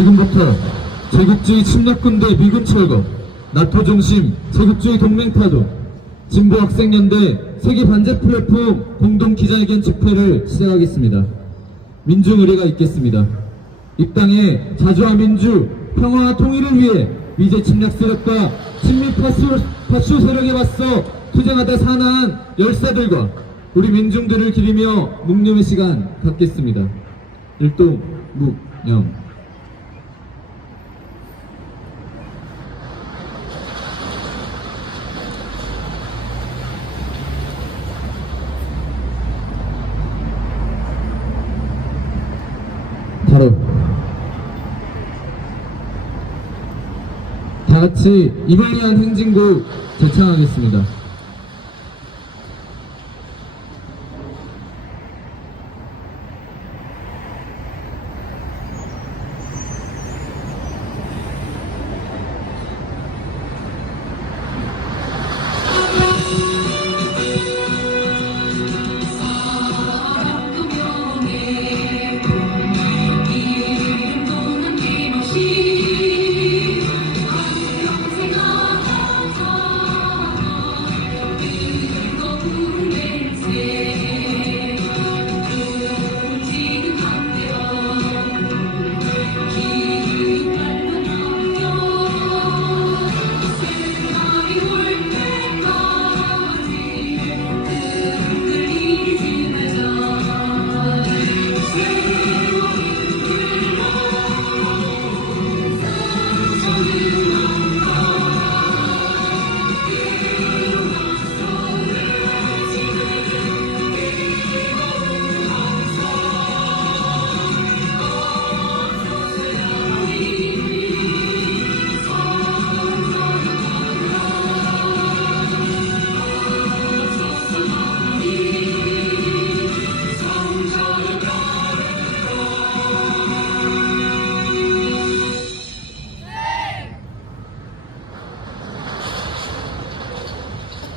지금부터 제국주의 침략군대 미군 철거, 나토 중심 제국주의 동맹 타도, 진보학생연대 세계 반제 플랫폼 공동 기자회견 집회를 시작하겠습니다. 민중의례가 있겠습니다. 입당의 자주와 민주, 평화와 통일을 위해 미제 침략 세력과 친미 파쇼 세력에 맞서 투쟁하다 사나한 열사들과 우리 민중들을 기리며 묵념의 시간 갖겠습니다. 일동 묵념. 바로 다같이 이방위한 행진곡 제창하겠습니다.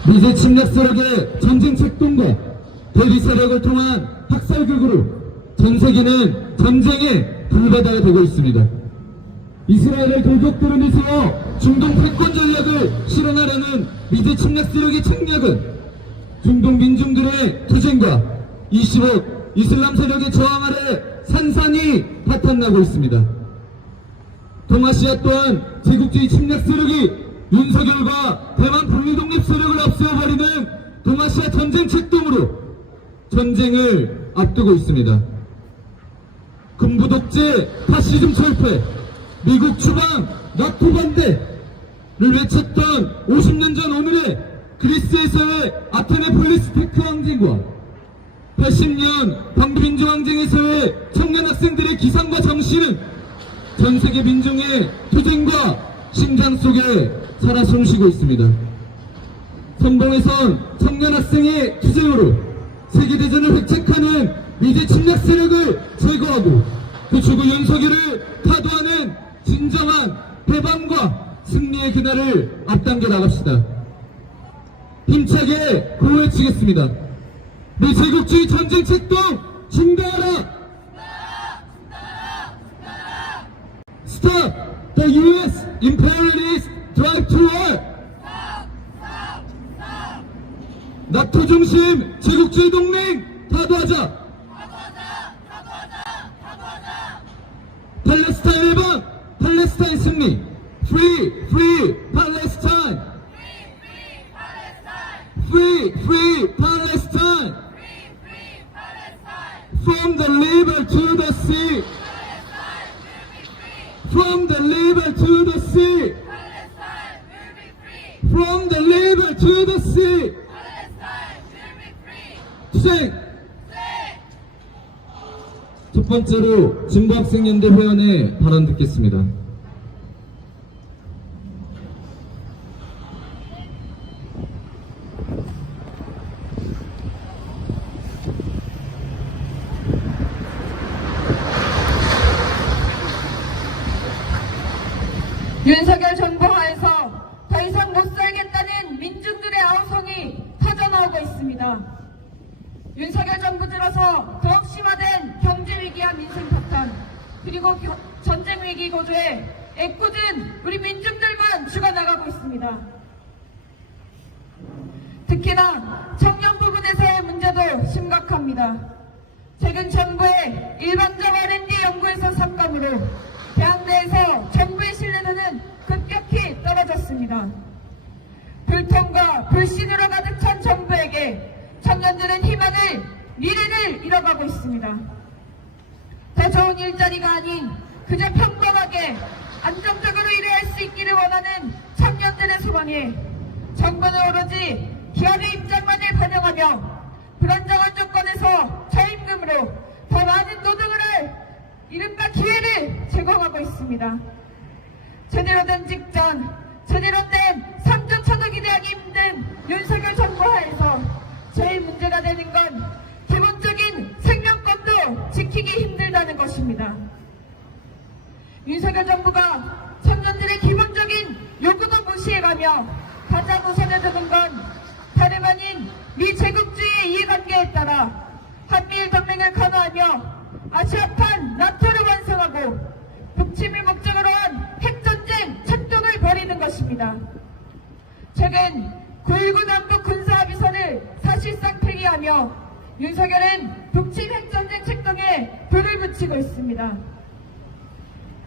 미제 침략 세력의 전쟁 책동과 대리 세력을 통한 학살극으로 전 세계는 전쟁에 불바다가 되고 있습니다. 이스라엘을 돌격대로 내세워 중동 패권 전략을 실현하려는 미제 침략 세력의 책략은 중동 민중들의 투쟁과 20억 이슬람 세력의 저항 아래 산산이 파탄나고 있습니다. 동아시아 또한 제국주의 침략 세력이 윤석열과 대만 분리독립 세력을 앞세워버리는 동아시아 전쟁 책동으로 전쟁을 앞두고 있습니다. 군부 독재, 파시즘 철폐, 미국 추방, 나토 반대를 외쳤던 50년 전 오늘의 그리스에서의 아테네폴리스 테크 항쟁과 80년 광주민주 항쟁에서의 청년 학생들의 기상과 정신은 전 세계 민중의 투쟁과 심장 속에 살아 숨쉬고 있습니다. 선봉에선 청년 학생의 투쟁으로 세계대전을 획책하는 미제 침략 세력을 제거하고 그 주구 윤석열을 타도하는 진정한 해방과 승리의 그날을 앞당겨 나갑시다. 힘차게 구호해치겠습니다. 내 제국주의 전쟁 책동 중단하라! Stop the U.S. imperialist drive to war! 나토 중심 제국주의 동맹 타도하자! 팔레스타인 해방! 팔레스타인 승리! Free! Free! Palestine! Free! Free! Palestine! From the river to the sea! From the river to the sea! From the river to the sea! 투쟁! 첫 번째로 진보학생연대 회원의 발언 듣겠습니다. 윤석열 정부 하에서 더 이상 못 살겠다는 민중들의 아우성이 터져나오고 있습니다. 윤석열 정부 들어서 더욱 심화된 경제위기와 민생 폭탄, 그리고 전쟁 위기 고조에 애꿎은 우리 민중들만 죽어나가고 있습니다. 특히나 청년 부분에서의 문제도 심각합니다. 최근 정부의 일반적 R&D 연구에서 삭감으로 대학내에서 정부의 신뢰도는 급격히 떨어졌습니다. 불통과 불신으로 가득 찬 정부에게 청년들은 희망을, 미래를 잃어가고 있습니다. 더 좋은 일자리가 아닌 그저 평범하게 안정적으로 일해야 할 수 있기를 원하는 청년들의 소망에 정부는 오로지 기업의 입장만을 반영하며 불안정한 조건에서 저임금으로 더 많은 노동을 할 이른바 기회를 제공하고 있습니다. 제대로 된 직장, 제대로 된 3조 천억이 되기 힘든 윤석열 정부 하에서 제일 문제가 되는 건 기본적인 생명권도 지키기 힘들다는 것입니다. 윤석열 정부가 청년들의 기본적인 요구도 무시해가며 가장 우선에 두는 건 다름 아닌 미 제국주의의 이해관계에 따라 한미일 동맹을 강화하며 아시아판 나토를 완성하고 북침을 목적으로 한 핵전쟁策동을 벌이는 것입니다. 최근 9.19 남북 군사합의서를 사실상 폐기하며 윤석열은 북침 핵전쟁策동에 불을 붙이고 있습니다.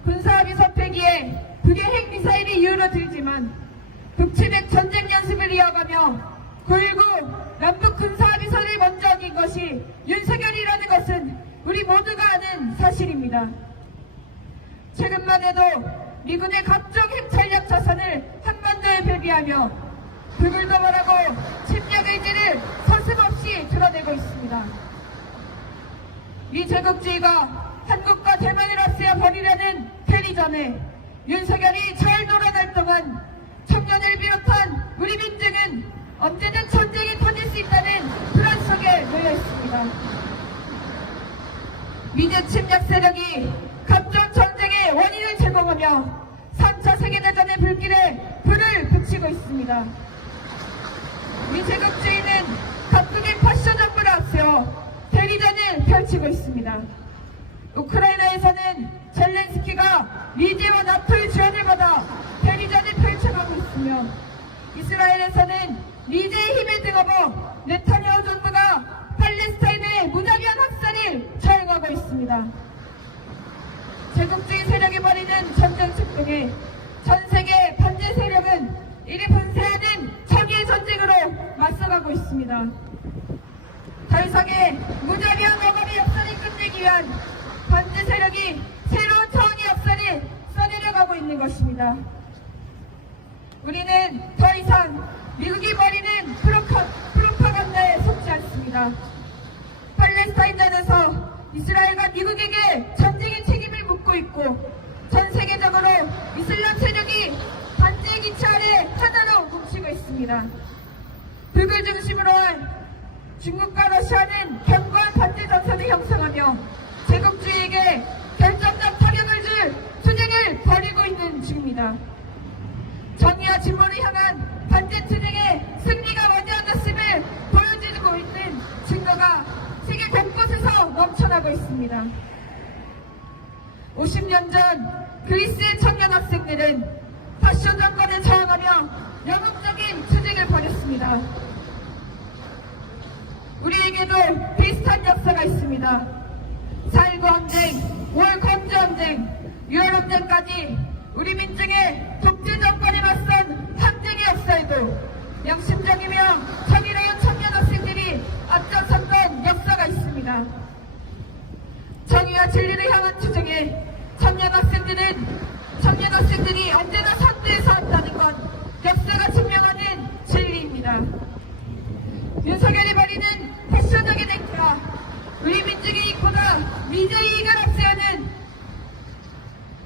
군사합의서 폐기에 북의 핵미사일이 이유로 들지만 북침 핵 전쟁 연습을 이어가며 9.19 남북 군사합의서를 먼저 어긴 것이 윤석열이라는 것은 우리 모두가 아는 사실입니다. 최근만 해도 미군의 각종 핵 전략 자산을 한반도에 배비하며 북을 도발하고 침략 의지를 서슴없이 드러내고 있습니다. 미 제국주의가 한국과 대만을 앞세워 버리려는 대리전에 윤석열이 잘 놀아날 동안 청년을 비롯한 우리 민중은 언제든 전쟁이 터질 수 있다는 불안 속에 놓여 있습니다. 미제 침략 세력이 각종 전쟁의 원인을 제공하며 3차 세계대전의 불길에 불을 붙이고 있습니다. 미 제국주의는 각국의 파쇼 정부를 앞세워 대리전을 펼치고 있습니다. 우크라이나에서는 젤렌스키가 미제와 나토의 지원을 받아 대리전을 펼쳐가고 있으며 이스라엘에서는 미제의 힘에 등어버 네타냐후 정부가 팔레스타인의 무자비한 학살을 처형하고 있습니다. 제국주의 세력이 벌이는 전쟁策동에 전 세계 반제 세력은 이리 분쇄하는 정의의 전쟁으로 맞서가고 있습니다. 더 이상의 무자비한 억압의 역사를 끝내기 위한 반제 세력이 새로운 차원의 역사를 써내려가고 있는 것입니다. 우리는 더 이상 미국이 벌이는 프로파간다에 속지 않습니다. 팔레스타인전에서 이스라엘과 미국에게 전쟁의 책임을 묻고 있고 전 세계적으로 이슬람 세력이 반제의 기체 아래 하나로 뭉치고 있습니다. 북을 중심으로 한 중국과 러시아는 견고한 반제 전선을 형성하며 제국주의에게 결정적 타격을 줄 투쟁을 벌이고 있는 중입니다. 정의와 진보를 향한 반제 투쟁의 승리가 머지않았음을 보여주고 있는 증거가 세계 곳곳에서 넘쳐나고 있습니다. 50년 전 그리스의 청년 학생들은 파쇼 정권에 저항하며 영웅적인 투쟁을 벌였습니다. 우리에게도 비슷한 역사가 있습니다. 4.19 항쟁, 5월 광주 항쟁, 6월 항쟁까지 우리 민중의 독재 정권에 맞선 항쟁의 역사에도 양심적이며 정의로운 청년 학생들이 앞장섰던 역사가 있습니다. 정의와 진리를 향한 투쟁에 청년 학생들이 언제나 선두에 서왔다는 건 역사가 증명하는 진리입니다. 윤석열이 벌이는 패션적인 행사, 우리 민중의 이익보다 미제의 이익을 앞세우는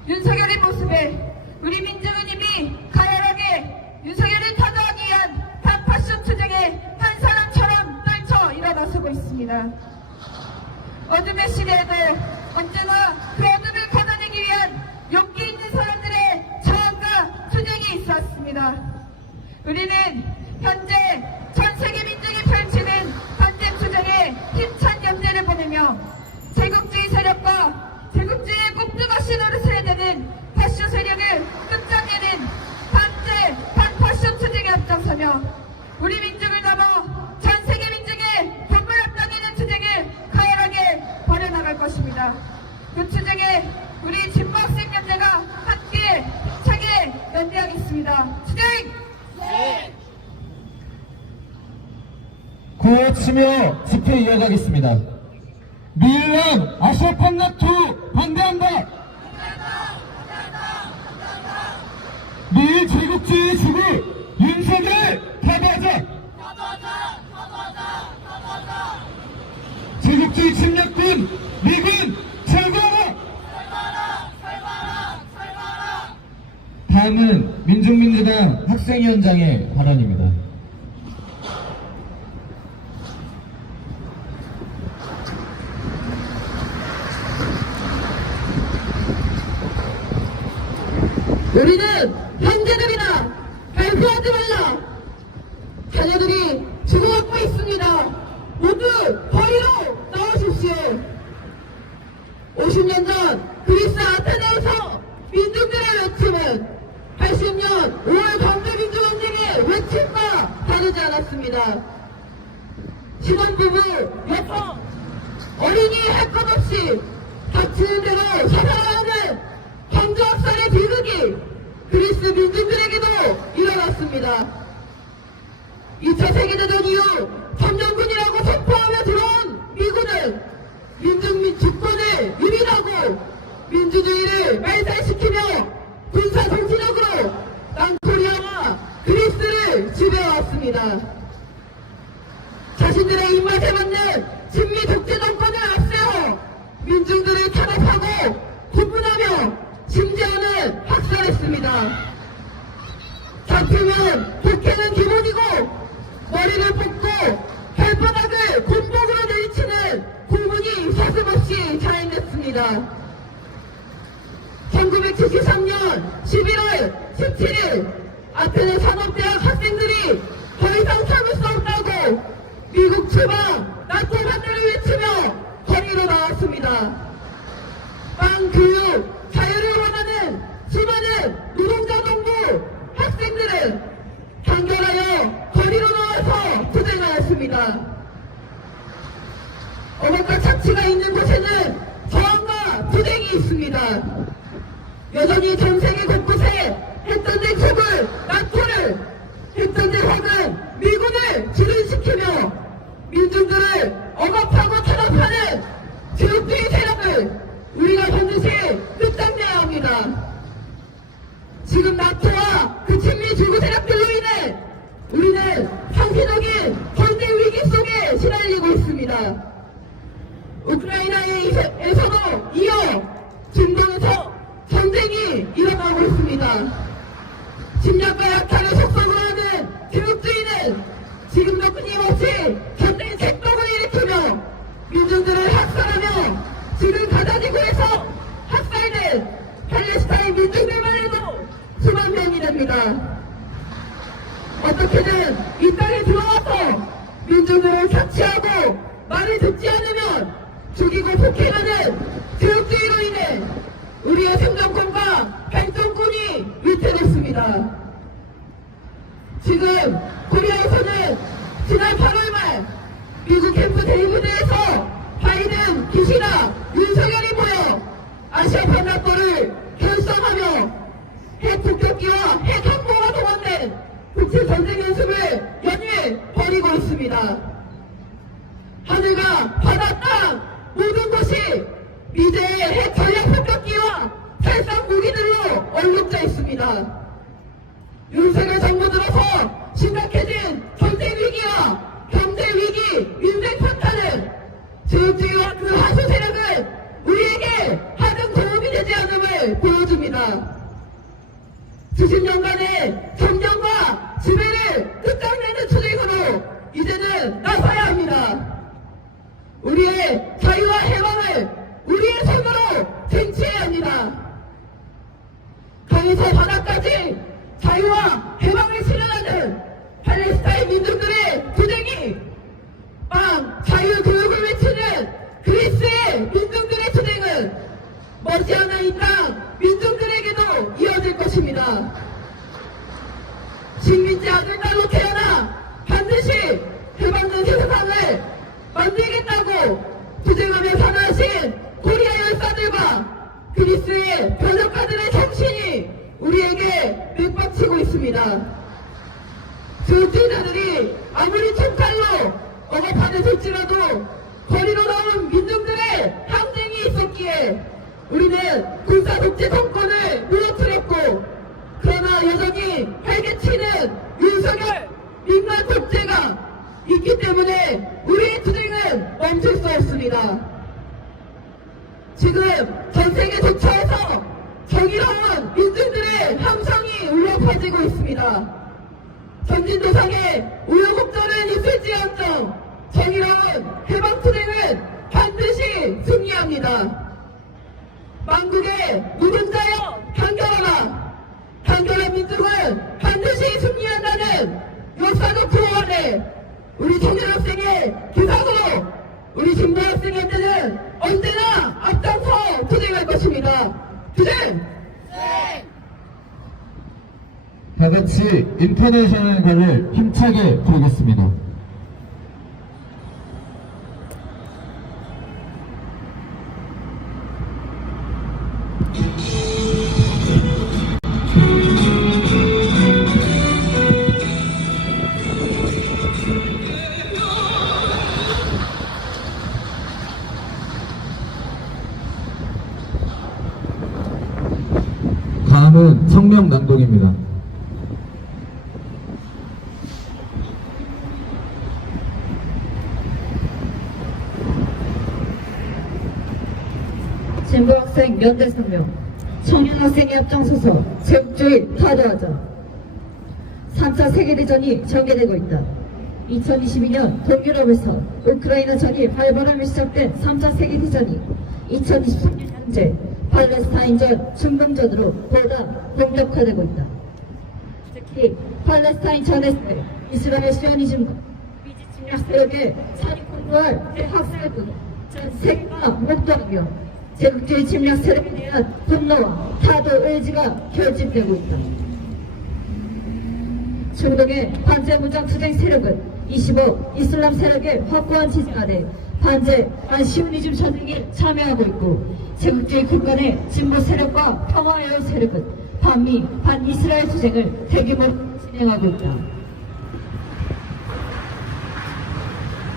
윤석열의 모습에 우리 민중은 이미 가열하게 윤석열을 타도하기 위한 반파쇼 투쟁에 한 사람처럼 떨쳐 일어나서고 있습니다. 어둠의 시대에도 언제나 그 어둠을 걷어내기 위한 용기 있는 사람들의 저항과 투쟁이 있었습니다. 우리는 현재 전 세계 민중이 펼치는 반대 투쟁에 힘찬 연대를 보내며 제국주의 세력과 제국 앞당기는 반제, 반파쇼 투쟁에 앞장서며 우리 민족을 넘어 전 세계 민족의 법을 앞당기는 투쟁을 가열하게 벌여나갈 것입니다. 그 투쟁에 우리 진보학생연대가 함께 힘차게 연대하겠습니다. 투쟁! 구호치며 집회 이어가겠습니다. 미일남 아시아 판나투 반대한다! 미일 제국주의 죽을 윤석열 타도하자! 제국주의 침략군 미군 철거하라! 다음은 민중민주당 학생위원장의 발언입니다. 우리는 형제들이나 발표하지 말라. 자녀들이 죽어가고 있습니다. 모두 거리로 나오십시오. 50년 전 그리스 아테네에서 민중들의 외침은 80년 5월 광주민주항쟁의 외침과 다르지 않았습니다. 신혼부부, 여성, 어린이 할 것 없이 닥치는 대로 살아가는 광주학살의 비극이 그리스 민중들에게도 일어났습니다. 2차 세계대전 이후 점령군이라고 선포하며 들어온 미군은 민중민 주권을 유린하고 민주주의를 말살시키며 군사정치적으로 남코리아와 그리스를 지배해왔습니다. 자신들의 입맛에 맞는 친미 독재 정권을 앞세워 민중들을 탄압하고 구분하며 심지어는 학살했습니다. 잡히면 독해는 기본이고 머리를 뽑고 발바닥을 곤봉으로 내리치는 고문이 서슴없이 자행됐습니다. 1973년 11월 17일 아테네 산업대학 학생들이 더 이상 참을 수 없다고 미국 추방 나토 반대를 외치며 거리로 나왔습니다. 빵, 교육, 자유를 원하는 수많은 노동자 동부 학생들은 단결하여 거리로 나와서 투쟁하였습니다. 어머과 착취가 있는 곳에는 저항과 투쟁이 있습니다. 여전히 전 세계 곳곳에 핵전쟁 속을 나토를, 핵전쟁 확은 미군을 지른시키며 민중들을 억압하고 탄압하는 제국주의 세력을 우리가 반드시 끝장내야 합니다. 지금 나토와 그 친미 주구 세력들로 인해 우리는 상시적인 전쟁 위기 속에 시달리고 있습니다. 우크라이나에서도 이어 중동에서 전쟁이 일어나고 있습니다. 침략과 약탈을 속성으로 하는 제국주의는 지금도 끊임없이 전쟁 책동을 일으키며 민중들을 학살하며 지금 가자지구에서 학살된 팔레스타인 민중들만 해도 수만 명이 됩니다. 어떻게든 이 땅에 들어와서 민중들을 착취하고 말을 듣지 않으면 죽이고 폭행하는 제국주의로 인해 우리의 생존권과 발전권이 위태롭습니다. 지금 코리아에서는 지난 8월 말 미국 캠프 데이비드에서 바이든, 기시다, 윤석열이 모여 아시아 판나토를 결성하며 핵 폭격기와 핵 항모가 동원된 국제 전쟁 연습을 연일 벌이고 있습니다. 하늘과 바다, 땅 모든 곳이 미제의 핵 전략 폭격기와 살상 무기들로 얼룩져 있습니다. 윤석열 정부 들어서 심각해진 전쟁 위기와 경제 위기, 민생 파탄은 제국주의와 그 하수 세력은 우리에게 하등 도움이 되지 않음을 보여줍니다. 수십 년간의 점령과 지배를 끝장내는 투쟁으로 이제는 나서야 합니다. 우리의 자유와 해방을 우리의 손으로 쟁취해야 합니다. 강에서 바다까지 자유와 해방을 실현하는 팔레스타인 민중들의 투쟁이 빵, 자유, 교육을 외치는 그리스의 민중들의 투쟁은 머지않아 이 땅 민중들에게도 이어질 것입니다. 식민지 아들 딸로 태어나 반드시 해방된 세상을 만들겠다고 투쟁하며 산화하신 코리아 열사들과 그리스의 변혁가들의 정신이 우리에게 맥박치고 있습니다. 주주자들이 아무리 총칼로 억압하는 솔지라도 거리로 나온 민중들의 항쟁이 있었기에 우리는 군사 독재 정권을 무너뜨렸고, 그러나 여전히 활개치는 윤석열 민간 독재가 있기 때문에 우리의 투쟁은 멈출 수 없습니다. 지금 전 세계 도처에서 정의로운 민중들의 함성이 울려 퍼지고 있습니다. 전진도상에 우여곡절은 있을지언정 정의로운 해방투쟁은 반드시 승리합니다. 만국의 묻은 자여 단결하라. 단결한 민족은 반드시 승리한다는 역사적 구호 아래 우리 청년학생의 기사로 우리 중고학생한테는 언제나 앞장서 투쟁할 것입니다. 투쟁! 다 같이 인터내셔널가를 힘차게 부르겠습니다. 다음은 성명 낭독입니다. 진보학생 연대성명, 청년학생이 앞장서서 제국주의 타도하자. 3차 세계대전이 전개되고 있다. 2022년 동유럽에서 우크라이나 전이 활발하며 시작된 3차 세계대전이 2023년 현재 팔레스타인전, 중동전으로 보다 본격화되고 있다. 특히 팔레스타인 전에서 이스라엘 시오니즘과 미지 침략 세력의 살인 공부할 대학생을 등 전 세계가 목도하며 제국주의 침략 세력에 대한 분노와 타도 의지가 결집되고 있다. 중동의 반제 무장 투쟁 세력은 25 이슬람 세력의 확고한 지지 아래 반제 반시오니즘 전쟁에 참여하고 있고, 제국주의 국간의 진보 세력과 평화의 세력은 반미 반이스라엘 투쟁을 대규모로 진행하고 있다.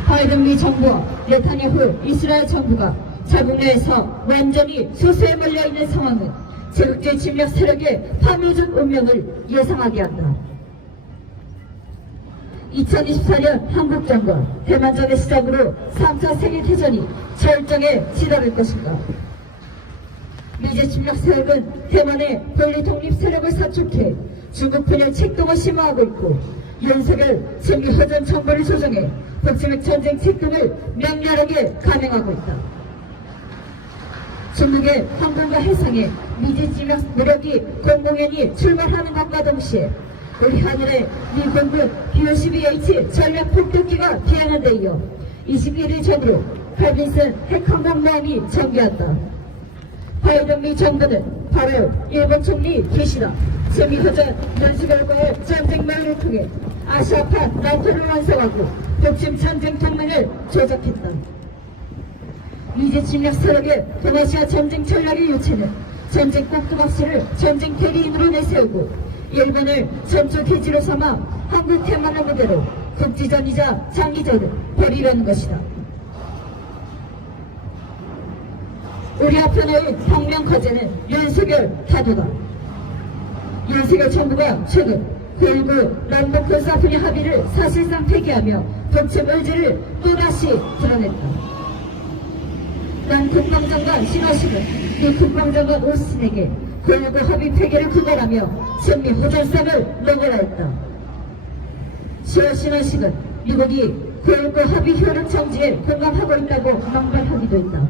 바이든 미 정부와 네타냐후 이스라엘 정부가 자국 내에서 완전히 수세에 몰려있는 상황은 제국주의 침략 세력의 파묘적 운명을 예상하게 한다. 2024년 한국전과 대만전의 시작으로 3차 세계대전이 절정에 치달을 것인가. 미제 침략 세력은 대만의 분리 독립 세력을 사축해 중국 분열 책동을 심화하고 있고, 윤석열 증기허전 정부를 조정해 북침의 전쟁 책동을 맹렬하게 감행하고 있다. 중국의 항공과 해상에 미제 침략 무력이 공공연히 출발하는 것과 동시에 우리 하늘에 미 공군 B-52H 전략 폭격기가 비행한 데 이어 21일 전으로 칼빈슨 핵항공모함이 전개한다. 바이든 미 정부는 8월 일본 총리 기시다 증기허전 연수 결과의 전쟁만을 통해 아시아파 나토를 완성하고 북침 전쟁 동맹을 조작했다. 미제 침략 세력의 동아시아 전쟁 전략의 유체는 전쟁 꼭두각시를 전쟁 대리인으로 내세우고, 일본을 전초 기지로 삼아 한국 태만을 무대로 국지전이자 장기전을 벌이려는 것이다. 우리 앞에 놓인 혁명과제는 윤석열 타도다. 윤석열 정부가 최근 9.19 남북 군사분야 합의를 사실상 폐기하며 북침 의지를 또다시 드러냈다. 난 국방장관 신화식은 미 국방장관 오스틴에게 9.19 합의 폐기를 구걸하며 승리 호전성을 먹으라 했다. 신화식은 미국이 9.19 합의 효력 정지에 공감하고 있다고 망발하기도 했다.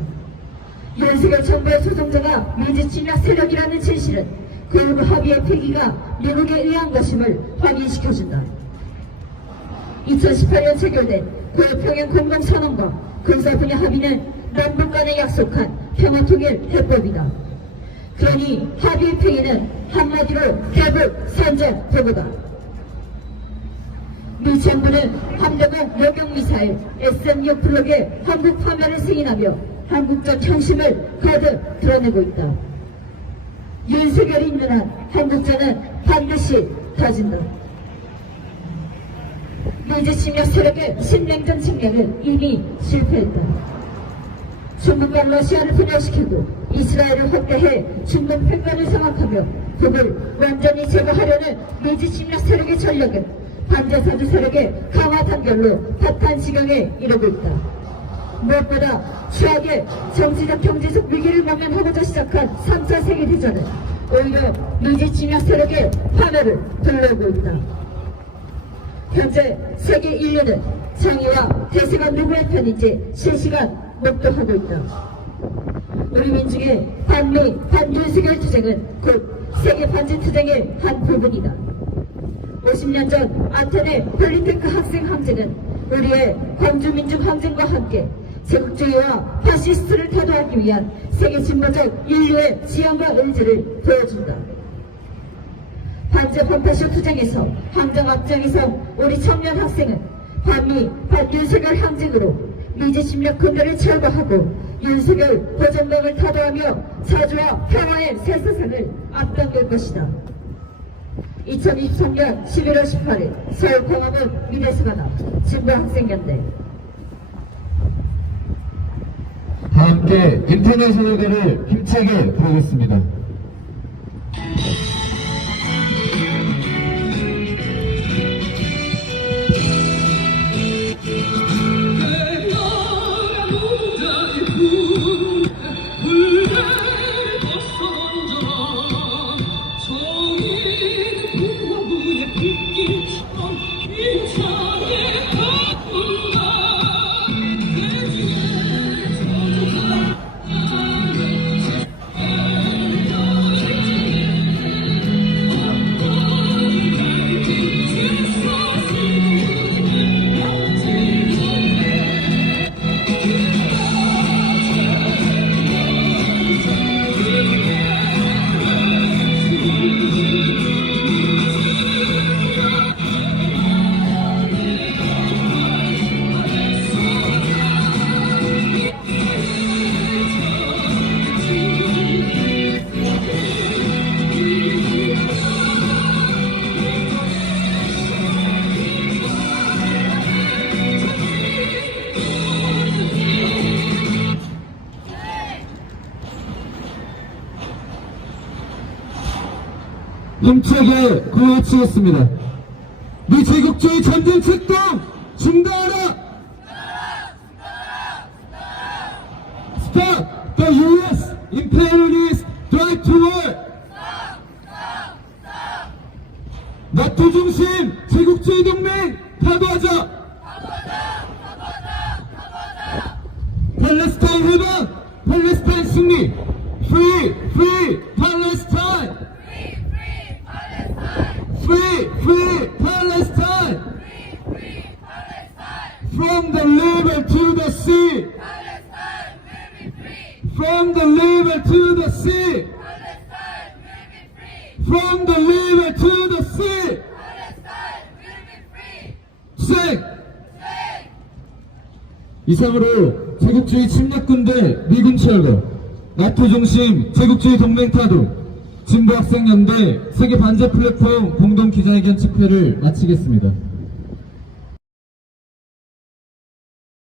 윤석열 정부의 조종자가 미지 침략 세력이라는 진실은 9.19 합의의 폐기가 미국에 의한 것임을 확인시켜준다. 2018년 체결된 9.19평양 공동선언과 군사 분야 합의는 남북 간에 약속한 평화통일 해법이다. 그러니 합의 회의는 한마디로 대북 선전 도구다. 미 정부는 함대공 요격미사일 SM-6 블록의 한국 파면을 승인하며 한국적 현심을 거듭 드러내고 있다. 윤석열이 있는 한 한국전은 반드시 터진다. 미제 침략 세력의 신냉전 침략은 이미 실패했다. 중국과 러시아를 분열시키고 이스라엘을 확대해 중동 평가를 장악하며 북을 완전히 제거하려는 미지 침략 세력의 전력은 반자사주 세력의 강화 단결로 파탄 지경에 이르고 있다. 무엇보다 최악의 정치적 경제적 위기를 모면하고자 시작한 3차 세계대전은 오히려 미지 침략 세력의 파멸을 불러오고 있다. 현재 세계 인류는 정의와 대세가 누구의 편인지 실시간 목도하고 있다. 우리 민중의 반미, 반윤석열 투쟁은 곧 세계 반지 투쟁의 한 부분이다. 50년 전 아테네 폴리테크 학생 항쟁은 우리의 광주민중 항쟁과 함께 제국주의와 파시스트를 타도하기 위한 세계 진보적 인류의 지향과 의지를 보여준다. 반제 반파쇼 투쟁에서 항쟁 앞장에서 우리 청년 학생은 반미, 반윤석열 항쟁으로 미지 침략 군대를 철거하고 윤석열 보존명을 타도하며 자주와 평화의 새 세상을 앞당길 것이다. 2023년 11월 18일 서울 광화문 미래수관앞 진보학생연대. 다 함께 인터넷 노래를 힘차게 부르겠습니다. 힘차게 구호치겠습니다. 미 제국주의 전쟁 책동 중단하라! Stop the U.S. imperialist drive to war! 나토 중심 제국주의 동맹 타도하자! 팔레스타인 해방! 팔레스타인 승리! Free! Free! Palestine! Free, free Palestine! From the river to the sea! From the river to the sea! From the river to the sea! Sing! 이상으로 제국주의 침략군대 미군 철거, 나토 중심 제국주의 동맹 타도, 진보학생연대 세계 반제 플랫폼 공동 기자회견 집회를 마치겠습니다.